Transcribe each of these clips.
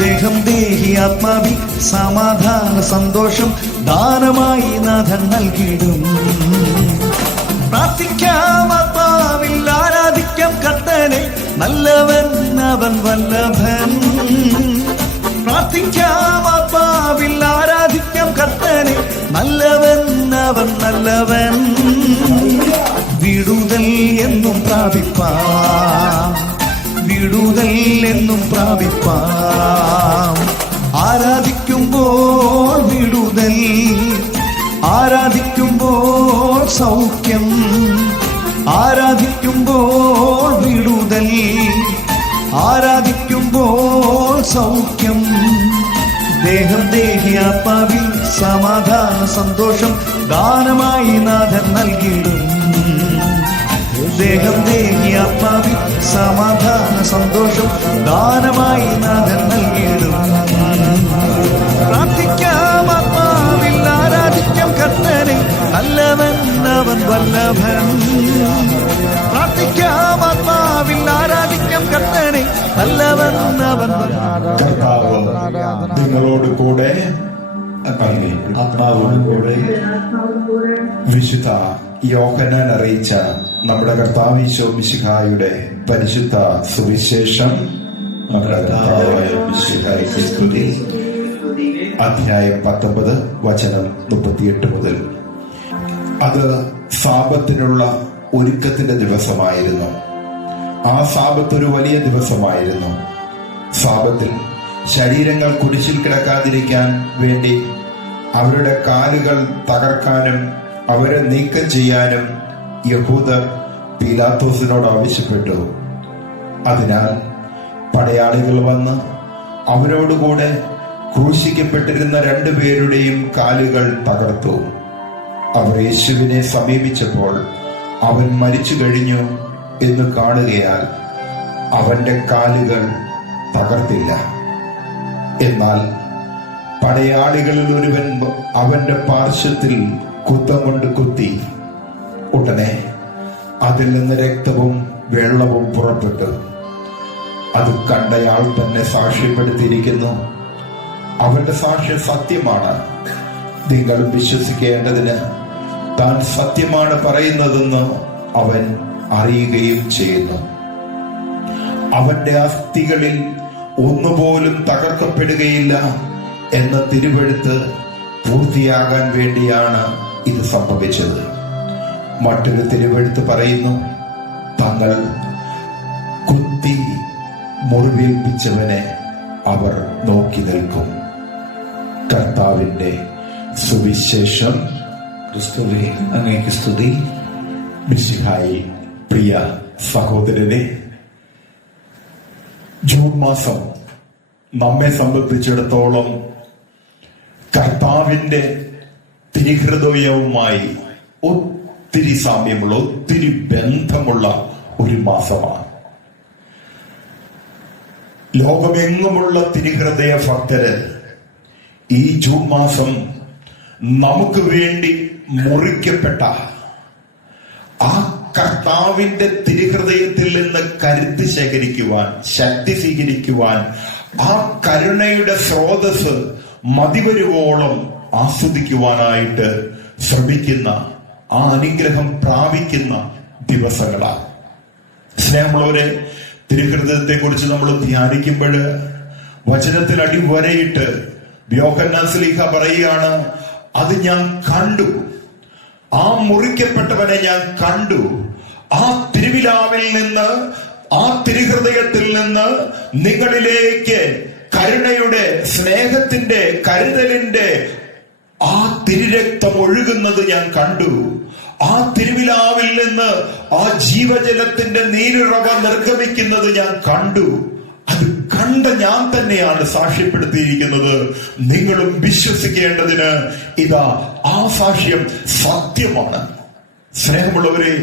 ദേഹം ദേഹി ആത്മാവിൽ സമാധാന സന്തോഷം ദാനമായി നാഥൻ നൽകിയിടും. പ്രാർത്ഥിക്കാം ആത്മാവിൽ ആരാധിക്കാം കർത്തനെ, നല്ലവൻ അവൻ വല്ലഭൻ. പ്രാർത്ഥിക്കാം ആത്മാവിൽ ആരാധിക്കാം കർത്തനെ, നല്ലവൻ അവൻ നല്ലവൻ. വിടുതൽ എന്നും പ്രാപിപ്പാം, വിടുതൽ എന്നും പ്രാപിപ്പാം. ആരാധിക്കുമ്പോൾ വിടുതൽ, ആരാധിക്കുമ്പോൾ സൗഖ്യം, ആരാധിക്കുമ്പോൾ വിടുതൽ, ആരാധിക്കുമ്പോൾ സൗഖ്യം. ദേഹം ദേഹി ആത്മാവിൽ സമാധാന സന്തോഷം ദാനമായി നാഥൻ നൽകിയിടും. ദേഹം ദേഹി ആത്മാവിൽ സമാധാന സന്തോഷം ദാനമായി നാഥൻ നൽകിയിടും. പ്രാർത്ഥിക്കാം ആത്മാവിൽ ആരാധിക്കാം കർത്തനെ, നല്ലവൻ അവൻ വല്ലഭൻ. പ്രാർത്ഥിക്കാം ആത്മാവിൽ ആരാധിക്കാം കർത്തനെ, നല്ലവൻ അവൻ. കർത്താവ് നിങ്ങളോട് കൂടെ, ആത്മാവോട് കൂടെ. വിശുദ്ധ യോഹന്നാൻ അറിയിച്ച നമ്മുടെ കർത്താവ് ഈശോ മിശിഹായുടെ പരിശുദ്ധ സുവിശേഷം, അധ്യായം 19 വചനം 38 മുതൽ. അത് സാബത്തിനുള്ള ഒരുക്കത്തിന്റെ ദിവസമായിരുന്നു. ആ സാബത്ത് ഒരു വലിയ ദിവസമായിരുന്നു. സാബത്തിൽ ശരീരങ്ങൾ കുരിശിൽ കിടക്കാതിരിക്കാൻ വേണ്ടി അവരുടെ കാലുകൾ തകർക്കാനും അവരെ നീക്കം ചെയ്യാനും യഹൂദർ പീലാത്തോസിനോട് ആവശ്യപ്പെട്ടു. അതിനാൽ പടയാളികൾ വന്ന് അവരോടുകൂടെ ക്രൂശിക്കപ്പെട്ടിരുന്ന 2 പേരുടെയും കാലുകൾ തകർത്തു. അവർ യേശുവിനെ സമീപിച്ചപ്പോൾ അവൻ മരിച്ചു കഴിഞ്ഞു എന്ന് കാണുകയാൽ അവന്റെ കാലുകൾ തകർത്തില്ല. എന്നാൽ പടയാളികളിൽ ഒരുവൻ അവന്റെ പാർശ്വത്തിൽ കുത്തം കൊണ്ട് കുത്തി. ഉടനെ അതിൽ നിന്ന് രക്തവും വെള്ളവും പുറപ്പെട്ടു. അത് കണ്ടയാൾ തന്നെ സാക്ഷ്യപ്പെടുത്തിയിരിക്കുന്നു. അവന്റെ സാക്ഷ്യം സത്യമാണ്. നിങ്ങൾ വിശ്വസിക്കേണ്ടതിന് താൻ സത്യമാണ് പറയുന്നതെന്ന് അവൻ അറിയുകയും ചെയ്യുന്നു. അവന്റെ അസ്ഥികളിൽ ഒന്നുപോലും തകർക്കപ്പെടുകയില്ല എന്ന തിരുവെഴുത്ത് പൂർത്തിയാകാൻ വേണ്ടിയാണ് ഇത് സംഭവിച്ചത്. മറ്റൊരു തിരുവെഴുത്ത് പറയുന്നു, തങ്ങൾ കുത്തി മുറിവേൽപ്പിച്ചവനെ അവർ നോക്കി നിൽക്കും. കർത്താവിന്റെ സുവിശേഷം. ക്രിസ്തുവേ അങ്ങേക്ക് സ്തുതി. മിശിഹായി പ്രിയ സഹോദരനെ, ജൂൺ മാസം നമ്മെ സംബന്ധിച്ചിടത്തോളം കർത്താവിന്റെ തിരുഹൃദയവുമായി ഒത്തിരി സാമ്യമുള്ള, ഒത്തിരി ബന്ധമുള്ള ഒരു മാസമാണ്. ലോകമെങ്ങുമുള്ള തിരുഹൃദയ ഭക്തര് ഈ ജൂൺ മാസം നമുക്ക് വേണ്ടി മുറിക്കപ്പെട്ട ആ കർത്താവിന്റെ തിരുഹൃദയത്തിൽ നിന്ന് കരുത്ത് ശേഖരിക്കുവാൻ, ശക്തി സ്വീകരിക്കുവാൻ, ആ കരുണയുടെ സ്രോതസ് മതിവരുവോളം ആസ്വദിക്കുവാനായിട്ട് ശ്രമിക്കുന്ന, ആ അനുഗ്രഹം പ്രാപിക്കുന്ന ദിവസങ്ങളാണ്. സ്നേഹമുള്ളവരെ, തിരുഹൃദയത്തെ കുറിച്ച് നമ്മൾ ധ്യാനിക്കുമ്പോൾ വചനത്തിൽ അടിവരയിട്ട് യോഹന്നാൻ ശ്ലീഹ പറയുകയാണ്, അത് ഞാൻ കണ്ടു, ആ മുറിക്കപ്പെട്ടവനെ ഞാൻ കണ്ടു. ആ തിരുവിലാവിൽ നിന്ന്, ആ തിരുഹൃദയത്തിൽ നിന്ന് നിങ്ങളിലേക്ക് കരുണയുടെ, സ്നേഹത്തിന്റെ, കരുതലിന്റെ ആ തിരുരക്തം ഒഴുകുന്നത് ഞാൻ കണ്ടു. ആ തിരുവിലാവിൽ നിന്ന് ആ ജീവജലത്തിന്റെ നീരുറവ നിർഗമിക്കുന്നത് ഞാൻ കണ്ടു. അത് കണ്ട ഞാൻ തന്നെയാണ് സാക്ഷ്യപ്പെടുത്തിയിരിക്കുന്നത്. നിങ്ങളും വിശ്വസിക്കേണ്ടതിന് ഇതാ ആ സാക്ഷ്യം സത്യമാണ്. സ്നേഹമുള്ളവരെ,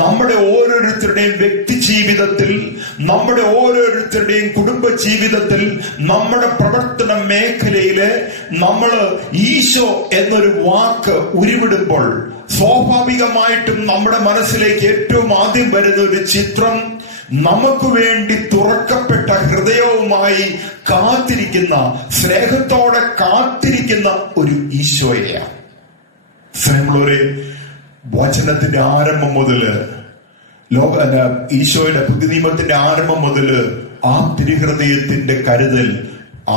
നമ്മുടെ ഓരോരുത്തരുടെയും വ്യക്തി ജീവിതത്തിൽ, നമ്മുടെ ഓരോരുത്തരുടെയും കുടുംബ ജീവിതത്തിൽ, നമ്മുടെ പ്രവർത്തന മേഖലയില് നമ്മൾ ഈശോ എന്നൊരു വാക്ക് ഉരുവിടുമ്പോൾ സ്വാഭാവികമായിട്ടും നമ്മുടെ മനസ്സിലേക്ക് ഏറ്റവും ആദ്യം വരുന്ന ഒരു ചിത്രം നമുക്ക് വേണ്ടി തുറക്കപ്പെട്ട ഹൃദയവുമായി കാത്തിരിക്കുന്ന, സ്നേഹത്തോടെ കാത്തിരിക്കുന്ന ഒരു ഈശോയെയാണ്. സ്നേഹമുള്ളവരെ, വചനത്തിന്റെ ആരംഭം മുതല്, ഈശോയുടെ പുതിയ നിയമത്തിന്റെ ആരംഭം മുതല് ആ തിരുഹൃദയത്തിന്റെ കരുതൽ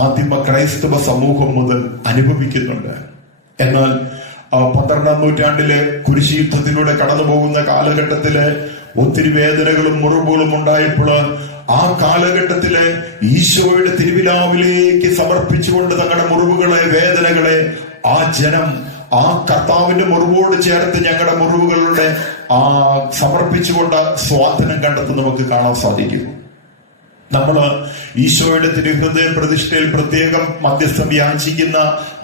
ആദിമ ക്രൈസ്തവ സമൂഹം മുതൽ അനുഭവിക്കുന്നുണ്ട്. എന്നാൽ 12ാം നൂറ്റാണ്ടിലെ കുരിശ് യുദ്ധത്തിലൂടെ കടന്നു പോകുന്ന കാലഘട്ടത്തില് ഒത്തിരി വേദനകളും മുറിവുകളും ഉണ്ടായപ്പോൾ ആ കാലഘട്ടത്തില് ഈശോയുടെ തിരുവിലാവിലേക്ക് സമർപ്പിച്ചുകൊണ്ട് തങ്ങളുടെ മുറിവുകളെ, വേദനകളെ ആ ജനം ആ കർത്താവിന്റെ മുറിവോട് ചേർത്ത് ഞങ്ങളുടെ മുറിവുകളുടെ സമർപ്പിച്ചുകൊണ്ട് സ്വാതന്ത്ര്യം കണ്ടെത്തുന്ന നമുക്ക് കാണാൻ സാധിക്കും. നമ്മള് ഈശോയുടെ തിരുഹൃദയ പ്രതിഷ്ഠയിൽ പ്രത്യേകം മധ്യസ്ഥം യാചിക്കുന്ന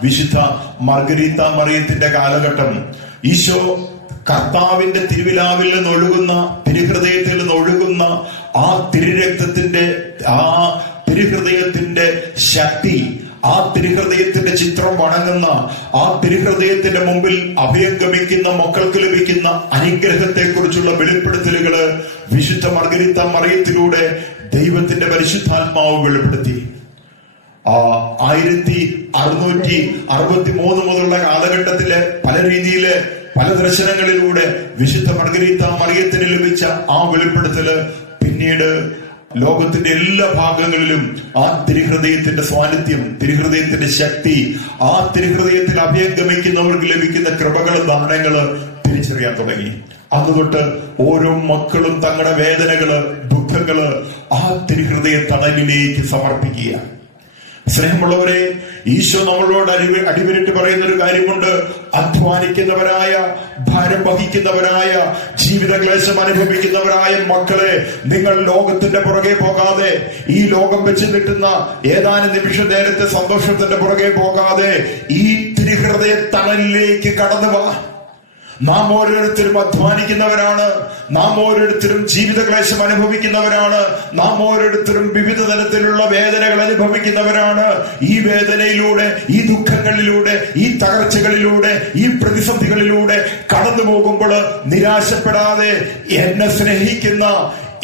വിശുദ്ധ മർഗരീത്ത മറിയത്തിന്റെ കാലഘട്ടം, ഈശോ കർത്താവിന്റെ തിരുവിലാവിൽ നിന്നൊഴുകുന്ന, തിരുഹൃദയത്തിൽ നിന്നൊഴുകുന്ന ആ തിരുരക്തത്തിന്റെ, ആ തിരുഹൃദയത്തിന്റെ ശക്തി, ആ തിരുഹൃദയത്തിന്റെ ചിത്രം വണങ്ങുന്ന, ആ തിരുഹൃദയത്തിന്റെ മുമ്പിൽ അഭയം ഗമിക്കുന്ന മക്കൾക്ക് ലഭിക്കുന്ന അനുഗ്രഹത്തെ കുറിച്ചുള്ള വെളിപ്പെടുത്തലുകള് വിശുദ്ധ മർഗരീത്ത മറിയത്തിലൂടെ ദൈവത്തിന്റെ പരിശുദ്ധാത്മാവ് വെളിപ്പെടുത്തി. 1663 മുതലുള്ള കാലഘട്ടത്തിലെ പല രീതിയില്, പല ദർശനങ്ങളിലൂടെ വിശുദ്ധ മർഗരീത്ത മറിയത്തിന് ലഭിച്ച ആ വെളിപ്പെടുത്തല് പിന്നീട് ലോകത്തിന്റെ എല്ലാ ഭാഗങ്ങളിലും ആ തിരുഹൃദയത്തിന്റെ സ്വാന്നിധ്യം, തിരുഹൃദയത്തിന്റെ ശക്തി, ആ തിരുഹൃദയത്തിൽ അഭയം ഗമിക്കുന്നവർക്ക് ലഭിക്കുന്ന കൃപകളും ദാനങ്ങള് തിരിച്ചറിയാൻ തുടങ്ങി. അന്ന് തൊട്ട് ഓരോ മക്കളും തങ്ങളുടെ വേദനകള്, ദുഃഖങ്ങള് ആ തിരുഹൃദയ തണലിലേക്ക് സമർപ്പിക്കുക. സ്നേഹമുള്ളവരെ, ഈശോ നമ്മളോട് അടിവരിട്ട് പറയുന്ന ഒരു കാര്യമുണ്ട്. അധ്വാനിക്കുന്നവരായ, ഭാരം വഹിക്കുന്നവരായ, ജീവിത ക്ലേശം അനുഭവിക്കുന്നവരായ മക്കളെ, നിങ്ങൾ ലോകത്തിന്റെ പുറകെ പോകാതെ, ഈ ലോകം വെച്ച് കിട്ടുന്ന ഏതാനും നിമിഷ നേരത്തെ സന്തോഷത്തിന്റെ പുറകെ പോകാതെ ഈ തിരുഹൃദയ തണലിലേക്ക് കടന്നു വാ. നാം ഓരോരുത്തരും അധ്വാനിക്കുന്നവരാണ്, നാം ഓരോരുത്തരും ജീവിത ക്ലേശം അനുഭവിക്കുന്നവരാണ്, നാം ഓരോരുത്തരും വിവിധ തരത്തിലുള്ള വേദനകൾ അനുഭവിക്കുന്നവരാണ്. ഈ വേദനയിലൂടെ, ഈ ദുഃഖങ്ങളിലൂടെ, ഈ തകർച്ചകളിലൂടെ, ഈ പ്രതിസന്ധികളിലൂടെ കടന്നു പോകുമ്പോൾ നിരാശപ്പെടാതെ, എന്നെ സ്നേഹിക്കുന്ന,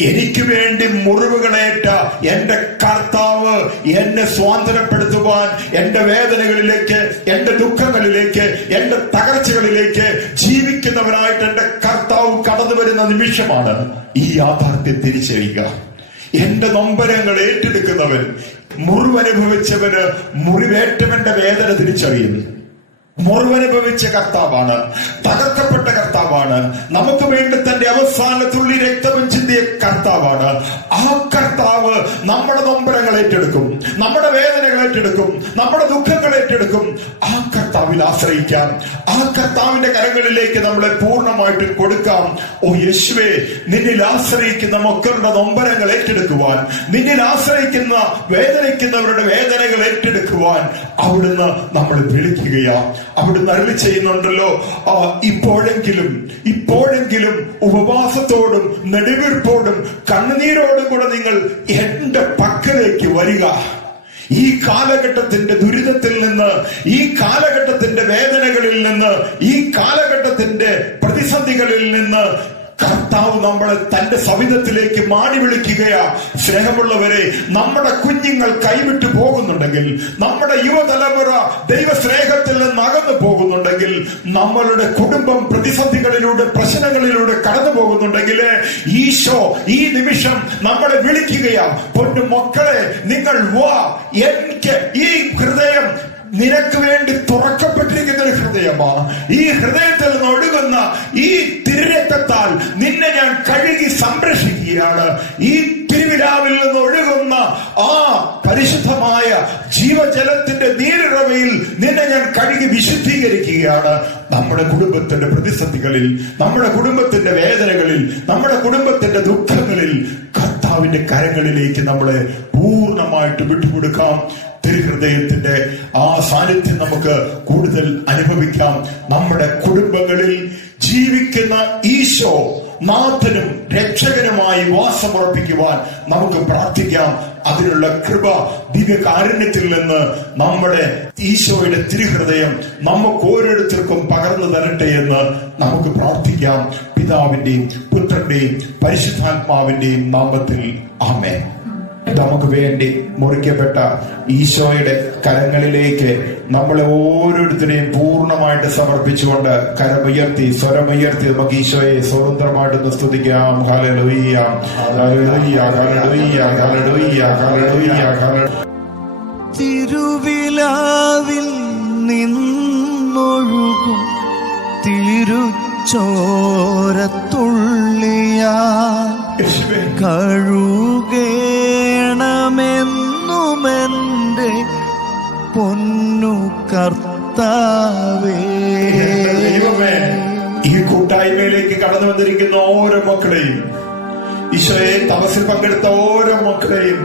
എനിക്ക് വേണ്ടി മുറിവുകളേറ്റ എന്റെ കർത്താവ് എന്നെ സ്വാതന്ത്ര്യപ്പെടുത്തുവാൻ, എന്റെ വേദനകളിലേക്ക്, എന്റെ ദുഃഖങ്ങളിലേക്ക്, എന്റെ തകർച്ചകളിലേക്ക് ജീവിക്കുന്നവനായിട്ട് എന്റെ കർത്താവ് കടന്നു വരുന്ന നിമിഷമാണ്. ഈ യാഥാർത്ഥ്യം തിരിച്ചറിയുക. എന്റെ നൊമ്പരങ്ങൾ ഏറ്റെടുക്കുന്നവൻ, മുറിവനുഭവിച്ചവന് മുറിവേറ്റവന്റെ വേദന തിരിച്ചറിയുന്നു. മുറിവനുഭവിച്ച കർത്താവാണ്, തകർക്കപ്പെട്ട കർത്താവാണ്, നമുക്ക് വേണ്ടി തന്റെ അവസാനത്തുള്ളി രക്തവും ചിന്തിയ കർത്താവാണ്. ആ കർത്താവ് നമ്മുടെ നൊമ്പരങ്ങൾ ഏറ്റെടുക്കും, നമ്മുടെ വേദനകൾ ഏറ്റെടുക്കും, നമ്മുടെ ദുഃഖങ്ങൾ ഏറ്റെടുക്കും. ആ കർത്താവിൽ ആശ്രയിക്കാം, ആ കർത്താവിന്റെ കരങ്ങളിലേക്ക് നമ്മളെ പൂർണ്ണമായിട്ട് കൊടുക്കാം. ഓ യേശുവേ, നിന്നിൽ ആശ്രയിക്കുന്ന മക്കളുടെ നൊമ്പരങ്ങൾ ഏറ്റെടുക്കുവാൻ, നിന്നിൽ ആശ്രയിക്കുന്ന വേദനിക്കുന്നവരുടെ വേദനകൾ ഏറ്റെടുക്കുവാൻ അവിടുന്ന് നമ്മളെ വിളിക്കുകയാ. അവിടുന്ന് അരുളി ചെയ്യുന്നുണ്ടല്ലോ, ഇപ്പോഴെങ്കിലും ഉപവാസത്തോടും നെടുവീർപ്പോടും കണ്ണുനീരോടും കൂടെ നിങ്ങൾ എന്റെ പക്കലേക്ക് വരിക. ഈ കാലഘട്ടത്തിന്റെ ദുരിതത്തിൽ നിന്ന്, ഈ കാലഘട്ടത്തിന്റെ വേദനകളിൽ നിന്ന്, ഈ കാലഘട്ടത്തിന്റെ പ്രതിസന്ധികളിൽ നിന്ന് കർത്താവ് നമ്മളെ തന്റെ സവിധത്തിലേക്ക് മാടി വിളിക്കുകയാ. സ്നേഹമുള്ളവരെ, നമ്മുടെ കുഞ്ഞുങ്ങൾ കൈവിട്ടു പോകുന്നുണ്ടെങ്കിൽ, നമ്മുടെ യുവതലമുറ ദൈവസ്നേഹത്തിൽ നിന്ന് അകന്നു പോകുന്നുണ്ടെങ്കിൽ, നമ്മളുടെ കുടുംബം പ്രതിസന്ധികളിലൂടെ, പ്രശ്നങ്ങളിലൂടെ കടന്നു പോകുന്നുണ്ടെങ്കിൽ, ഈശോ ഈ നിമിഷം നമ്മളെ വിളിക്കുകയാ. പൊന്നു മക്കളെ, നിങ്ങൾ വാ, എനിക്ക് ഈ ഹൃദയം നിനക്ക് വേണ്ടി തുറക്കപ്പെട്ടിരിക്കുന്ന ഒരു ഹൃദയമാണ്. ഈ ഹൃദയത്തിൽ നിന്ന് ഒഴുകുന്ന ഈ തിരുരക്തത്താൽ നിന്നെ ഞാൻ കഴുകി സംരക്ഷിക്കുകയാണ്. ഈ തിരുവിലാവിൽ നിന്ന് ഒഴുകുന്ന ആ പരിശുദ്ധമായ ജീവജലത്തിന്റെ നീരുറവയിൽ നിന്നെ ഞാൻ കഴുകി വിശുദ്ധീകരിക്കുകയാണ്. നമ്മുടെ കുടുംബത്തിന്റെ പ്രതിസന്ധികളിൽ, നമ്മുടെ കുടുംബത്തിന്റെ വേദനകളിൽ, നമ്മുടെ കുടുംബത്തിന്റെ ദുഃഖങ്ങളിൽ കർത്താവിന്റെ കരങ്ങളിലേക്ക് നമ്മളെ പൂർണ്ണമായിട്ട് വിട്ടുകൊടുക്കാം. തിരുഹൃദയത്തിന്റെ ആ സാന്നിധ്യം നമുക്ക് കൂടുതൽ അനുഭവിക്കാം. നമ്മുടെ കുടുംബങ്ങളിൽ ജീവിക്കുന്ന ഈശോ നാഥനും രക്ഷകനുമായി വാസമുറപ്പിക്കുവാൻ നമുക്ക് പ്രാർത്ഥിക്കാം. അതിനുള്ള കൃപ ദിവ്യകാരുണ്യത്തിൽ നിന്ന് നമ്മുടെ ഈശോയുടെ തിരുഹൃദയം നമുക്ക് ഓരോരുത്തർക്കും പകർന്നു തരട്ടെ എന്ന് നമുക്ക് പ്രാർത്ഥിക്കാം. പിതാവിന്റെയും പുത്രന്റെയും പരിശുദ്ധാത്മാവിന്റെയും നാമത്തിൽ ആമേൻ. നമുക്ക് വേണ്ടി മുറിക്കപ്പെട്ട ഈശോയുടെ കരങ്ങളിലേക്ക് നമ്മളെ ഓരോരുത്തരെയും പൂർണ്ണമായിട്ട് സമർപ്പിച്ചുകൊണ്ട് കരമുയർത്തി സ്വരമുയർത്തി നമുക്ക് ഈശോയെ സ്വതന്ത്രമായിട്ടൊന്ന് സ്തുതിക്കാം. Hallelujah, hallelujah, hallelujah, hallelujah, hallelujah, hallelujah. തിരുവിലാവിൽ നിന്നൊഴുകും തിരുച്ചോരത്തുള്ളിയാ കഴുകേണമെന്നുമെന്റെ പൊന്നു കർത്താവേ. ഈ കൂട്ടായ്മയിലേക്ക് കടന്നു വന്നിരിക്കുന്ന ഓരോ മക്കളെയും, ഈശോയെ തപസ്സിൽ പങ്കെടുത്ത ഓരോ മക്കളെയും,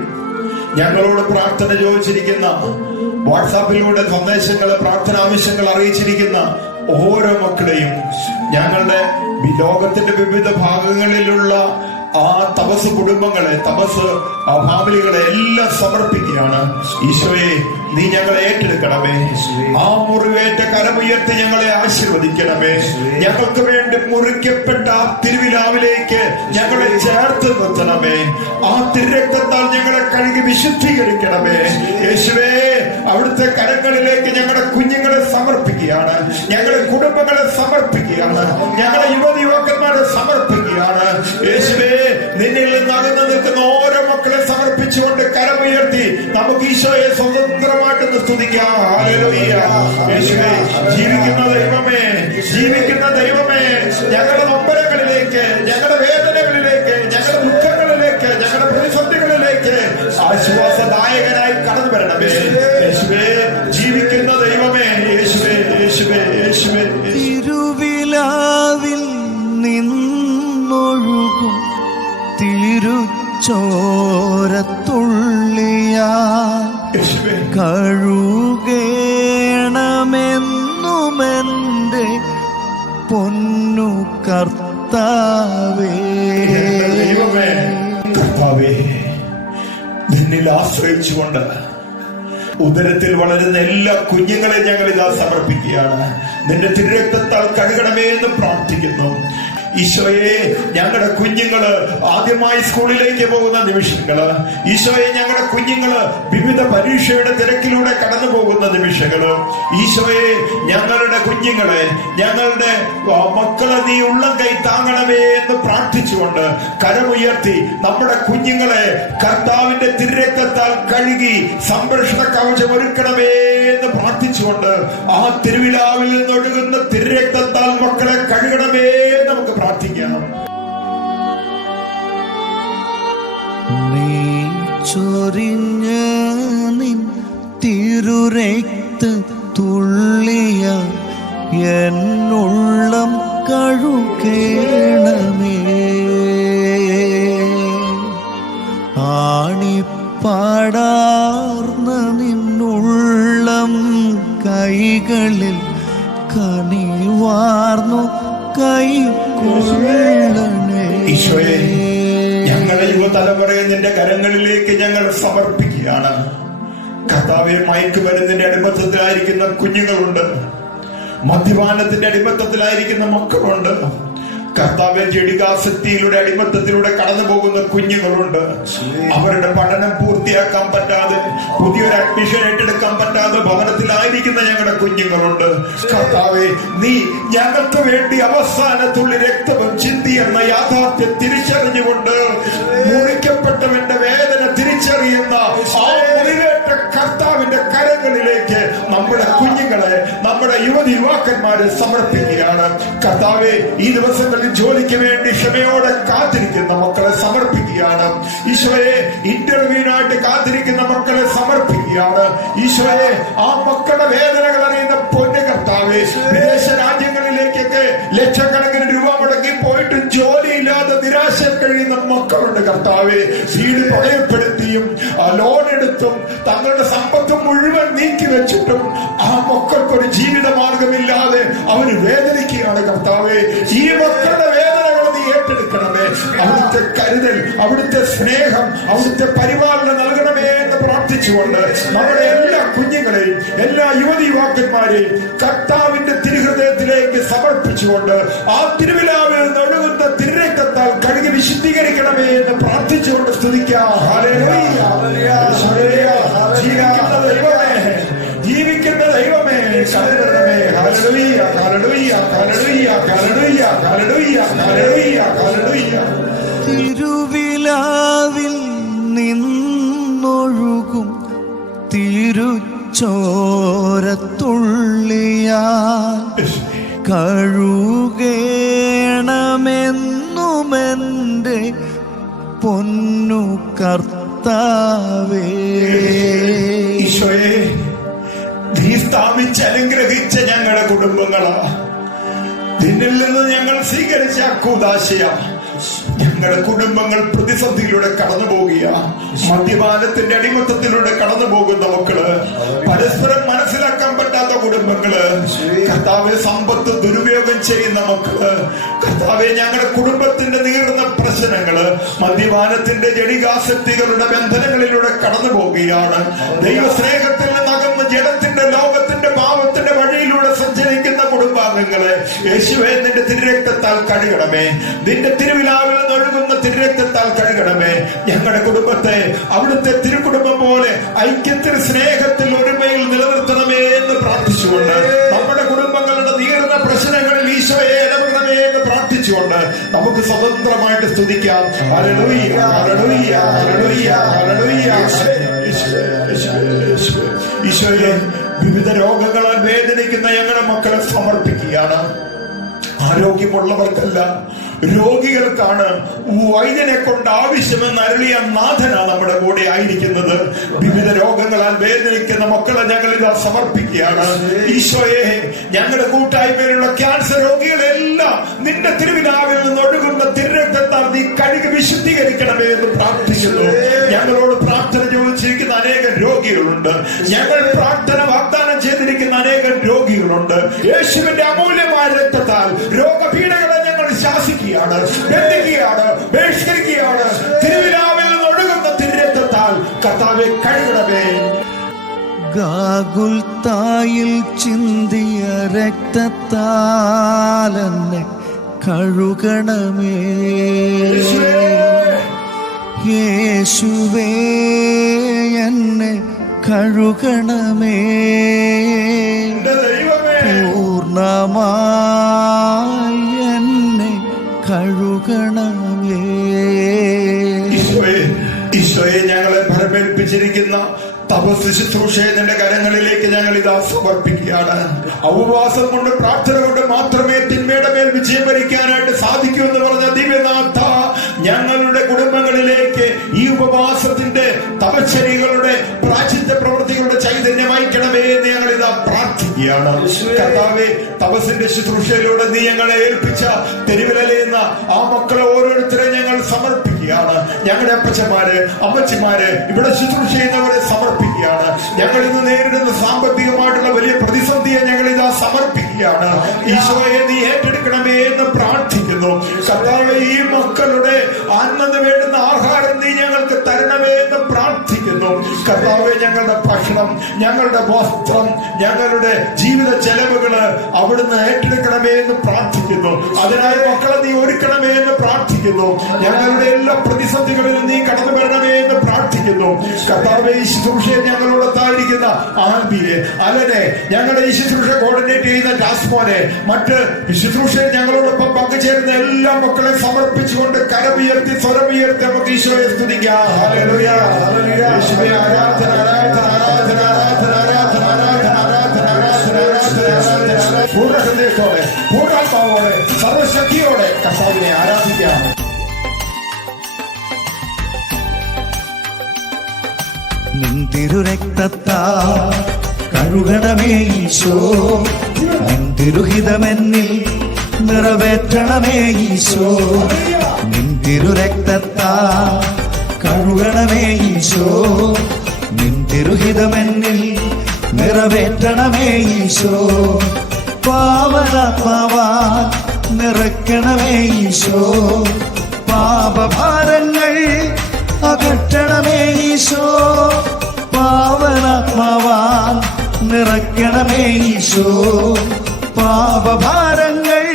ഞങ്ങളോട് പ്രാർത്ഥന ചോദിച്ചിരിക്കുന്ന, വാട്സാപ്പിലൂടെ സന്ദേശങ്ങള് പ്രാർത്ഥന ആവശ്യങ്ങൾ അറിയിച്ചിരിക്കുന്ന ഓരോ മക്കളെയും, ഞങ്ങളുടെ ലോകത്തിന്റെ വിവിധ ഭാഗങ്ങളിലുള്ള ആ തപസ് കുടുംബങ്ങളെ, തപസ് ഫാമിലികളെ എല്ലാം സമർപ്പിക്കുകയാണ്. ഈശോയെ നീ ഞങ്ങളെ ഏറ്റെടുക്കണമേ. ആ മുറിവേറ്റ കരമുയർത്തി ഞങ്ങളെ ആശീർവദിക്കണമേ. ഞങ്ങൾക്ക് വേണ്ടി മുറിക്കപ്പെട്ട ആ തിരുവിലാവിലേക്ക് ഞങ്ങളെ ചേർത്ത് നിർത്തണമേ. ആ തിരുരക്തത്താൽ ഞങ്ങളെ കഴുകി വിശുദ്ധീകരിക്കണമേ. യേശുവേ, അവിടുത്തെ കരങ്ങളിലേക്ക് ഞങ്ങളുടെ കുഞ്ഞുങ്ങളെ സമർപ്പിക്കുകയാണ്, ഞങ്ങളുടെ കുടുംബങ്ങളെ സമർപ്പിക്കുകയാണ്, ഞങ്ങളുടെ യുവതി യുവാക്കന്മാരെ സമർപ്പിക്കുകയാണ്. യേശുവേ, നിന്നിൽ നിന്ന് അകന്നു നിൽക്കുന്ന ഓരോ മക്കളെ സമർപ്പിച്ചുകൊണ്ട് കരമുയർത്തി നമുക്ക് ഈശോയെ സ്വതന്ത്രമായിട്ടൊന്ന് സ്തുതിക്കാം. ഹല്ലേലൂയ. യേശുവേ, ജീവിക്കുന്ന ദൈവമേ, ജീവിക്കുന്ന ദൈവമേ, ഞങ്ങളുടെ നൊമ്പരങ്ങളിലേക്ക്, ഞങ്ങളുടെ വേദനകളിലേക്ക്, ഞങ്ങളുടെ ദുഃഖങ്ങളിലേക്ക്, ഞങ്ങളുടെ പ്രതിസന്ധികളിലേക്ക് ആശ്വാസദായകനായി കടന്നു വരണമേ. യേശുവേ, ജീവിക്കുന്ന ദൈവമേ, യേശുവേ, യേശുവേ, യേശുവേ. തിരുവിലാവിൽ നിന്നൊഴുകും തിരുച്ചോരത്തുള്ളിയാ കഴുകേണമെന്നുമെന്റെ പൊന്നു കർത്താവേ. കർത്താവേ, നിന്നിൽ ആശ്രയിച്ചുകൊണ്ട് ഉദരത്തിൽ വളരുന്ന എല്ലാ കുഞ്ഞുങ്ങളെ ഞങ്ങൾ ഇതാ സമർപ്പിക്കുകയാണ്. നിന്റെ തിരുരക്തത്താൽ കഴുകണമേ എന്ന് പ്രാർത്ഥിക്കുന്നു. ഈശോയെ, ഞങ്ങളുടെ കുഞ്ഞുങ്ങള് ആദ്യമായി സ്കൂളിലേക്ക് പോകുന്ന നിമിഷങ്ങള്, ഈശോയെ, ഞങ്ങളുടെ കുഞ്ഞുങ്ങള് വിവിധ പരീക്ഷയുടെ തിരക്കിലൂടെ കടന്നു പോകുന്ന നിമിഷങ്ങള്, ഈശോയെ, ഞങ്ങളുടെ കുഞ്ഞുങ്ങളെ, ഞങ്ങളുടെ മക്കളെ നീ ഉള്ളം കൈ താങ്ങണമേ എന്ന് പ്രാർത്ഥിച്ചുകൊണ്ട് കരമുയർത്തി നമ്മുടെ കുഞ്ഞുങ്ങളെ കർത്താവിന്റെ തിരുരക്തത്താൽ കഴുകി സംരക്ഷണ കവചം ഒരുക്കണമേ എന്ന് പ്രാർത്ഥിച്ചുകൊണ്ട് ആ തിരുവിലാവിൽ നിന്നൊഴുകുന്ന തിരുരക്തത്താൽ മക്കളെ കഴുകണമേ നമുക്ക് പ്രാർത്ഥിക്കാം. നീ ചൊരിഞ്ഞ് നിൻ തിരുരക്തത്തുള്ളിയ എന്നുള്ളം കഴുകേണമേ. ആണിപ്പാടാർന്ന നിന്നുള്ളം കൈകളിൽ കനിവാർന്നു കൈക്കൊള്ളണേ. ഈശോയെ, ഞങ്ങളുടെ യുവതലമുറയെ നിന്റെ കരങ്ങളിലേക്ക് ഞങ്ങൾ സമർപ്പിക്കുകയാണ്. കർത്താവെ, മയക്കുമരുന്നിന്റെ അടിമത്തത്തിലായിരിക്കുന്ന കുഞ്ഞുങ്ങളുണ്ട്, മദ്യപാനത്തിന്റെ അടിമത്തത്തിലായിരിക്കുന്ന മക്കളുണ്ട്. കർത്താവെ, ജഡികാസക്തിയിലൂടെ അടിമത്തത്തിലൂടെ കടന്നു പോകുന്ന കുഞ്ഞുങ്ങളുണ്ട്. അവരുടെ പഠനം പൂർത്തിയാക്കാൻ പറ്റാതെ, പുതിയൊരു അഡ്മിഷൻ ഏറ്റെടുക്കാൻ പറ്റാതെ ഭവനത്തിലായിരിക്കുന്ന ഞങ്ങളുടെ കുഞ്ഞുങ്ങളുണ്ട്. കർത്താവെ, നീ ഞങ്ങൾക്ക് വേണ്ടി അവസാനത്തുള്ളി രക്തവും ചിന്തി എന്ന യാഥാർത്ഥ്യം തിരിച്ചറിഞ്ഞുകൊണ്ട് മുറിക്കപ്പെട്ടവന്റെ വേദന തിരിച്ചറിയുന്ന ആ മുറിവേറ്റ കർത്താവിന്റെ കരങ്ങളിലേക്ക് നമ്മുടെ കുഞ്ഞുങ്ങളെ, നമ്മുടെ യുവതി യുവാക്കന്മാരെ സമർപ്പിക്കുകയാണ്. കർത്താവെ, ഈ ദിവസങ്ങളിൽ ജോലിക്ക് വേണ്ടി ക്ഷമയോടെ കാത്തിരിക്കുന്ന മക്കളെ സമർപ്പിക്കുകയാണ്. ഈശോയെ, ഇന്റർവ്യൂവിനായിട്ട് കാത്തിരിക്കുന്ന മക്കളെ സമർപ്പിക്കുകയാണ്. ഈശോയെ, ആ മക്കളുടെ വേദനകൾ അറിയുന്ന പൊന്നു കർത്താവെ, വിദേശ രാജ്യങ്ങളിലേക്കൊക്കെ ലക്ഷക്കണക്കിന് രൂപ മുടക്കി പോയിട്ട് ജോലിയില്ലാതെ നിരാശ കഴിയുന്ന മക്കളുണ്ട്. കർത്താവെ, വീട് പണയപ്പെടുത്തിയും ലോൺ എടുത്തും തങ്ങളുടെ സമ്പത്ത് മുഴുവൻ നീക്കി വെച്ചിട്ടും ആ മക്കൾക്കൊരു ജീവിത മാർഗമില്ലാതെ അവര് വേദനിക്കുകയാണ്. കർത്താവെ, ഈ മക്കളുടെ വേദനകൾ നീ ഏറ്റെടുക്കണമേ. അവിടുത്തെ കരുതൽ, അവിടുത്തെ സ്നേഹം, അവിടുത്തെ പരിപാലനം നൽകണമേ എന്ന് പ്രാർത്ഥിച്ചുകൊണ്ട് നമ്മുടെ എല്ലാ കുഞ്ഞുങ്ങളെയും എല്ലാ യുവതി യുവാക്കന്മാരെയും കർത്താവിന്റെ തിരുഹൃദയത്തിലേക്ക് സമർപ്പിച്ചുകൊണ്ട് ആ തിരുവിലാവിൽ നിന്ന് ഒഴുകുന്ന തിരുരക്തത്താൽ കഴുകി വിശുദ്ധീകരിക്കണമേ എന്ന് പ്രാർത്ഥിച്ചുകൊണ്ട് സ്തുതിക്കാം. Hallelujah, hallelujah. ജീവിക്കുന്ന ദൈവമേ, ജീവിക്കുന്ന ദൈവമേ, ശരണമേ. Hallelujah, hallelujah, hallelujah, hallelujah, hallelujah, hallelujah, hallelujah. തിരുവിലാവിൽ നിന്നൊഴുകും തിരുച്ചോരത്തുള്ളിയാ കഴുകേണമെന്നുമെന്റെ പൊന്നു കർത്താവേ. ഈശോയെ, നീ സ്ഥാപിച്ച് അനുഗ്രഹിച്ച ഞങ്ങളുടെ കുടുംബങ്ങളാ, നിന്നിൽ നിന്ന് ഞങ്ങൾ സ്വീകരിച്ച കൂദാശയ. ഞങ്ങളുടെ കുടുംബങ്ങൾ പ്രതിസന്ധിയിലൂടെ കടന്നു പോകുക, മദ്യപാനത്തിന്റെ അടിമത്തത്തിലൂടെ കടന്നു പോകുന്ന മക്കള്, പരസ്പരം മനസ്സിലാക്കാൻ പറ്റാത്ത കുടുംബങ്ങള്, കർത്താവെ സമ്പത്ത് ദുരുപയോഗം ചെയ്യുന്ന മക്കള്, കർത്താവെ ഞങ്ങളുടെ കുടുംബത്തിന്റെ നീറുന്ന പ്രശ്നങ്ങള്, മദ്യപാനത്തിന്റെ ജടികാസക്തികളുടെ ബന്ധനങ്ങളിലൂടെ കടന്നു പോകുകയാണ്. ദൈവസ്നേഹത്തിൽ നിന്നകന്ന് ജഡത്തിന്റെ ലോകത്തിന്റെ പാപത്തിന്റെ വഴിയിലൂടെ സഞ്ചരിക്കുന്ന കുടുംബാംഗങ്ങളെ യേശുവേ നിന്റെ തിരുരക്തത്താൽ കഴുകണമേ. നിന്റെ തിരുവിലാവിൽ ഒഴുകുന്ന തിരുരക്തത്താൽ കഴുകണമേ. ഞങ്ങളുടെ കുടുംബത്തെ അവിടുത്തെ തിരുക്കുടുംബം പോലെ ഐക്യത്തിൽ, സ്നേഹത്തിൽ, ഒരുമയിൽ നിലനിർത്തണമേ എന്ന് പ്രാർത്ഥിച്ചുകൊണ്ട് നമ്മുടെ കുടുംബങ്ങളുടെ നീറുന്ന പ്രശ്നങ്ങളിൽ ഈശോയെ ഇടപെടണമേ എന്ന് പ്രാർത്ഥിച്ചുകൊണ്ട് നമുക്ക് സ്വതന്ത്രമായിട്ട് സ്തുതിക്കാം. Hallelujah, hallelujah, hallelujah, hallelujah. ഈശോയെ, വിവിധ രോഗങ്ങളാൽ വേദനിക്കുന്ന ഞങ്ങളുടെ മക്കളെ സമർപ്പിക്കുകയാണ്. ആരോഗ്യമുള്ളവർക്കല്ല, രോഗികൾക്കാണ് വൈദ്യനെ കൊണ്ട് ആവശ്യമെന്ന് അരുളിയ നാഥനാണ് നമ്മുടെ കൂടെ ആയിരിക്കുന്നത്. വിവിധ രോഗങ്ങളാൽ വേദനിക്കുന്ന മക്കളെ ഞങ്ങൾ ഇതാ സമർപ്പിക്കുകയാണ്. ഈശോയെ, ഞങ്ങളുടെ കൂട്ടായ്മയിലുള്ള ക്യാൻസർ രോഗികളെല്ലാം നിന്റെ തിരുവിലാവിൽ നിന്ന് ഒഴുകുന്ന തിരുരക്തത്താൽ നീ കഴുകി വിശുദ്ധീകരിക്കണമേ എന്ന് പ്രാർത്ഥിക്കുന്നു. ഞങ്ങളോട് പ്രാർത്ഥന ചോദിച്ചിരിക്കുന്ന അനേകം രോഗികളുണ്ട്. ഞങ്ങൾ പ്രാർത്ഥന വാഗ്ദാനം ചെയ്തിരിക്കുന്ന അനേകം രോഗികളുണ്ട്. യേശുവിന്റെ അമൂല്യമായ രക്തത്താൽ രോഗപീഠകളെ ഞങ്ങൾ ശാസിക്കുകയാണ്, ബന്ധിക്കുകയാണ്, ബഹിഷ്കരിക്കുകയാണ്. തിരുവിലാവിൽ നിന്ന് ഒഴുകുന്ന തിരുരക്തത്താൽ കർത്താവെ കഴുകണമേ. ഗാഗുൽത്തായിൽ ചിന്തിയ രക്തത്താൽ എന്നെ കഴുകണമേ. യേശുവേ എന്നെ കഴുകണമേ. പൂർണ്ണമായി എന്നെ കഴുകണമേ. ഈശോയെ, ഞങ്ങളെ ഭരമേൽപ്പിച്ചിരിക്കുന്ന തപസ് ശുശ്രൂഷയെ നിന്റെ കരങ്ങളിലേക്ക് ഞങ്ങൾ ഇതാ സമർപ്പിക്കുകയാണ്. ഉപവാസം കൊണ്ട്, പ്രാർത്ഥന കൊണ്ട് മാത്രമേ തിന്മയുടെ മേൽ വിജയം വരിക്കാനായിട്ട് സാധിക്കൂ എന്ന് പറഞ്ഞ ദിവ്യനാഥ, ഞങ്ങളുടെ കുടുംബങ്ങളിലേക്ക് ഈ ഉപവാസത്തിന്റെ തപശ്ചര്യകളുടെ പ്രാചിത്യ പ്രവൃത്തികളുടെ ചൈതന്യം അയക്കണമേ എന്ന് ഞങ്ങൾ ഇതാ പ്രാർത്ഥിക്കുകയാണ്. കർത്താവേ, തപസ്സിന്റെ ശുശ്രൂഷയിലൂടെ നീ ഞങ്ങളെ ഏൽപ്പിച്ച തെരുവിലലയുന്ന ആ മക്കളെ ഓരോരുത്തരെ ഞങ്ങൾ സമർപ്പിക്കുകയാണ്. ഞങ്ങളുടെ അപ്പച്ചന്മാര്, അമ്മച്ചിമാര്, ഇവിടെ ശുശ്രൂഷ ചെയ്യുന്നവരെ സമർപ്പിക്കുകയാണ്. ഞങ്ങൾ ഇന്ന് നേരിടുന്ന സാമ്പത്തികമായിട്ടുള്ള വലിയ പ്രതിസന്ധിയെ ഞങ്ങൾ ഇതാ സമർപ്പിക്കുകയാണ്. ഈശോയെ, നീ ഏറ്റെടുക്കണമേ എന്ന് പ്രാർത്ഥിക്കുന്നു. കർത്താവേ, ഈ മക്കളുടെ അന്നു വേണ്ടുന്ന ആഹാരം നീ ഞങ്ങൾക്ക് തരണമേ എന്ന് പ്രാർത്ഥിക്കുന്നു. കർത്താവേ, ഞങ്ങളുടെ ഭക്ഷണം, ഞങ്ങളുടെ വസ്ത്രം, ഞങ്ങളുടെ ജീവിത ചെലവുകള് അവിടുന്ന് ഏറ്റെടുക്കണമേ എന്ന് പ്രാർത്ഥിക്കുന്നു. അതിനായി മക്കളെ നീ ഒരുക്കണമേ എന്ന് പ്രാർത്ഥിക്കുന്നു. ഞങ്ങളുടെ എല്ലാ പ്രതിസന്ധികളിലും നീ കടന്നു വരണമേ എന്ന് പ്രാർത്ഥിക്കുന്നു. കർത്താവേ, ഈ ശുശ്രൂഷയെ ഞങ്ങളോടൊത്തായിരിക്കുന്ന ആൽബിയെ, അലനെ, ഞങ്ങളുടെ ഈ ശുശ്രൂഷ കോർഡിനേറ്റ് ചെയ്യുന്ന ടാസ്മോനെ, മറ്റ് ശുശ്രൂഷയിൽ ഞങ്ങളോടൊപ്പം പങ്കുചേരുന്ന എല്ലാ മക്കളെ സമർപ്പിച്ചുകൊണ്ട് കരമുയർത്തി, സ്വരമുയർത്തി നമുക്ക് ഈശോയെ സ്തുതിക്കാം. Hallelujah, hallelujah. യേശുവേ, ആരാധന, ആരാധന, ആരാധന, ആരാധന, ആരാധന, ആരാധന, ആരാധന, ആരാധന, ആരാധന. പൂർണ്ണ ഹൃദയത്തോടെ, പൂർണ്ണാത്മാവോടെ, സർവശക്തിയോടെ കർത്താവിനെ ആരാധിക്കാം. നിൻ തിരുരക്തത്താൽ കഴുകണമേ ഈശോ. നിൻ തിരുഹിതമെന്നിൽ നിറവേറ്റണമേ ഈശോ. നിൻ തിരുരക്തത്താൽ കഴുകണമേ ഈശോ. നിൻ തിരുഹിതമെന്നിൽ നിറവേറ്റണമേ ഈശോ. പാവനാത്മാവാൻ നിറയ്ക്കണമേ ഈശോ. പാപഭാരങ്ങൾ അകറ്റണമേ ഈശോ. പാവനാത്മാവാൻ നിറയ്ക്കണമേ ഈശോ. പാപഭാരങ്ങൾ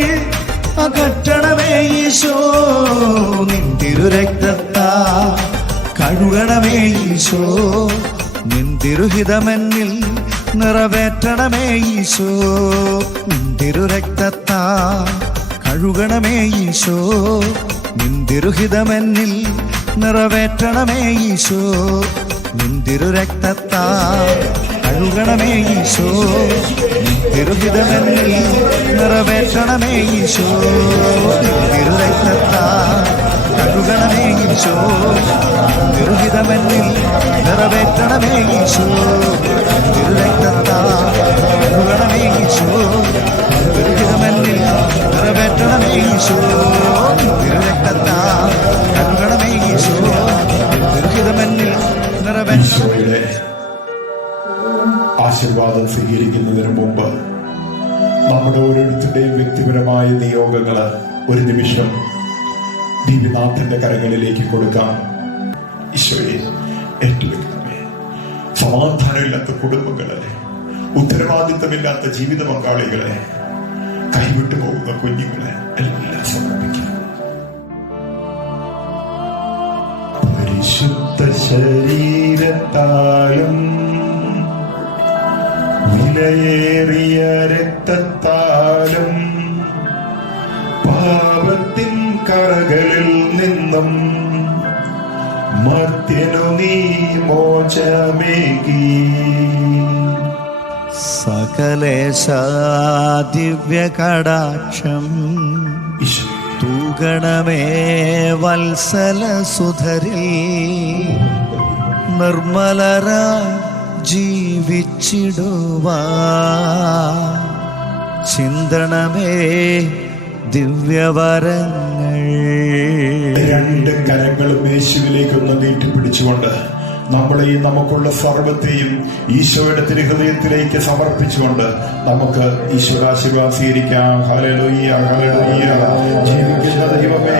അകറ്റണമേ ഈശോ. നിൻ തിരുരക്തത്താ കഴുകണമേ ഈശോ. നിൻ തിരുഹിതമെന്നിൽ നിറവേറ്റണമേ ഈശോ. നിൻ തിരുരക്തത്താ കഴുകണമേ ഈശോ. നിൻ തിരുഹിതമെന്നിൽ നിറവേറ്റണമേ ഈശോ. നിൻ തിരുരക്തത്താ കഴുകണമേ ഈശോ. നിൻ തിരുഹിതമെന്നിൽ നിറവേറ്റണമേ ഈശോ. നിൻ തിരുരക്തത്താ കഴുകണമേ ഈശോ. തിരുഹിതമെന്നിൽ നിറവേറ്റണമേ ഈശോ. തിരുരക്തത്താ കഴുകണമേ ഈശോ. തിരുഹിതമെന്നിൽ നിറവേറ്റണമേ ഈശോ. തിരുരക്തത്താ കഴുകണമേ ഈശോ. തിരുഹിതമെന്നിൽ നിറവേറ്റണമേ. ആശീർവാദം സ്വീകരിക്കുന്നതിന് മുമ്പ് നമ്മുടെ ഓരോരുത്തരുടെയും വ്യക്തിപരമായ നിയോഗങ്ങള് ഒരു നിമിഷം ദിവ്യനാഥന്റെ കരങ്ങളിലേക്ക് കൊടുക്കാം. ഈശോയെ ഏറ്റെടുക്കണമേ. സമാധാനമില്ലാത്ത കുടുംബങ്ങളെ, ഉത്തരവാദിത്തമില്ലാത്ത ജീവിത പങ്കാളികളെ, കൈവിട്ടു പോകുന്ന കുഞ്ഞുങ്ങളെ എല്ലാം സമർപ്പിക്കാം. പരിശുദ്ധ ശരീരത്താലും വിലയേറിയ രക്തത്താലും പാപത്തിൻ കറകളിൽ നിന്നും മർത്യനു നീ മോചമേകി. സകലേശ ദിവ്യ കടാക്ഷം തൂഗണമേ വത്സല സുധരിൽ. നിർമ്മലര ജീവിച്ചിടുവാ ചിന്തണമേ ദിവ്യവരങ്ങൾ. രണ്ട് കരങ്ങളും യേശുവിലേക്കൊന്ന് നീട്ടിപ്പിടിച്ചുകൊണ്ട് നമ്മളെയും നമുക്കുള്ള സർവത്തെയും ഈശോയുടെ തിരുഹൃദയത്തിലേക്ക് സമർപ്പിച്ചുകൊണ്ട് നമുക്ക് ഈശ്വരാശീർവാദം സ്വീകരിക്കാം. Hallelujah, hallelujah. ജീവിക്കുന്ന ദൈവമേ,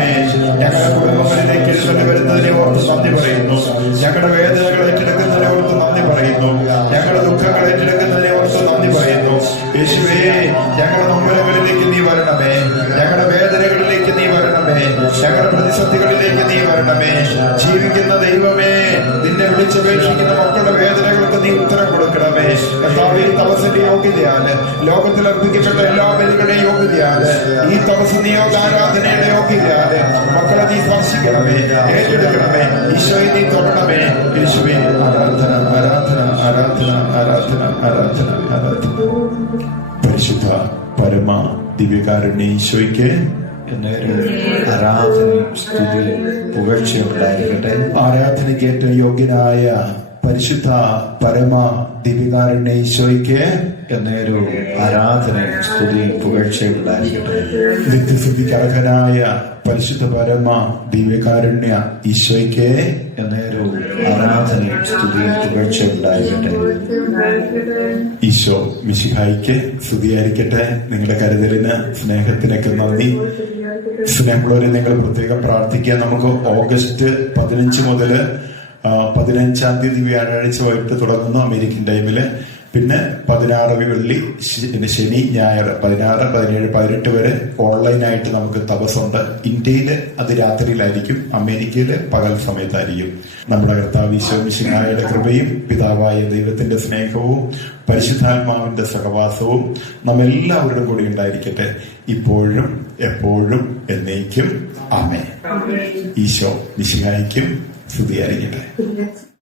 ഞങ്ങളുടെ കുടുംബങ്ങളിലേക്ക് എഴുന്നള്ളി വരുന്നതിനെ ഓർത്ത് നന്ദി പറയുന്നു. ഞങ്ങളുടെ വേദനകൾ ഏറ്റെടുക്കുന്നതിനെ ഓർത്ത് നന്ദി പറയുന്നു. ഞങ്ങളുടെ ദുഃഖങ്ങൾ ഏറ്റെടുക്കുന്നതിനെ ഓർത്ത് നന്ദി പറയുന്നു. യേശുവേ, ഞങ്ങളുടെ നൊമ്പരങ്ങളിലേക്ക് നീ വരണമേ. ഞങ്ങളുടെ വേദനകളിലേക്ക് നീ വരണമേ. ഞങ്ങളുടെ പ്രതിസന്ധികളിലേക്ക് നീ വരണമേ. ജീവിക്കുന്ന ദൈവമേ, നിന്നെ വിളിച്ചപേക്ഷിക്കുന്ന മക്കളുടെ വേദനകൾക്ക് നീ ഉത്തരം കൊടുക്കണമേ. കർത്താവേ, ഈ തപസ്സിന്റെ യോഗ്യതയാല്, ലോകത്തിൽ അർപ്പിക്കപ്പെട്ട എല്ലാ ബലികളുടെയും യോഗ്യതയാല്, ഈ തപസ് നിയോഗ ആരാധനയുടെ യോഗ്യതയാല് മക്കളെ നീ സ്പർശിക്കണമേ, ഏറ്റെടുക്കണമേ. ഈശോയെ നീ തൊടണമേ. യേശുവേ, ആരാധന, ആരാധന, ആരാധന, ആരാധന, ആരാധന, ആരാധന. പരിശുദ്ധ പരമ ദിവ്യകാരുണ്യ ഈശോയ്ക്ക് ആരാധനയും സ്തുതിയും പുകഴ്ചയുണ്ടായിരിക്കട്ടെ. ആരാധനയ്ക്കേറ്റ യോഗ്യനായ പരിശുദ്ധ പരമ ദിവ്യകാരുണ്യ ഈശോയ്ക്ക് എന്നേരവും ആരാധനയും സ്തുതിയും പുകഴ്ചയുണ്ടായിരിക്കട്ടെ. നിത്യസിദ്ധിക്ക് അർഹനായ പരിശുദ്ധ പരമ ദിവ്യകാരുണ്യ ഈശോയ്ക്ക് എന്നേരവും ആരാധനയും സ്തുതിയും പുകഴ്ചയുണ്ടായിരിക്കട്ടെ. ഈശോ മിശിഹായിക്ക് സ്തുതിയായിരിക്കട്ടെ. നിങ്ങളുടെ കരുതലിന് സ്നേഹത്തിനൊക്കെ നന്ദി. സ്നേഹമുള്ളവരെ, നിങ്ങൾ പ്രത്യേകം പ്രാർത്ഥിക്കുക. നമുക്ക് ഓഗസ്റ്റ് 15 മുതൽ 15-ാം തീയതി വ്യാഴാഴ്ച വൈകിട്ട് തുടങ്ങുന്നു അമേരിക്കൻ ടൈമില്. പിന്നെ 16 വെള്ളി, ശനി, ഞായർ 16, 17, 18 വരെ ഓൺലൈനായിട്ട് നമുക്ക് തപസ്സുണ്ട്. ഇന്ത്യയില് അത് രാത്രിയിലായിരിക്കും, അമേരിക്കയില് പകൽ സമയത്തായിരിക്കും. നമ്മുടെ കർത്താവ് ഈശോ മിശിഹായുടെ കൃപയും പിതാവായ ദൈവത്തിന്റെ സ്നേഹവും പരിശുദ്ധാത്മാവിന്റെ സഹവാസവും നമ്മെല്ലാവരുടെ കൂടെ ഉണ്ടായിരിക്കട്ടെ, ഇപ്പോഴും എപ്പോഴും എന്നേക്കും. ആമേൻ. ഈശോ മിശിഹായ്ക്കും സ്തുതിയായിരിക്കട്ടെ.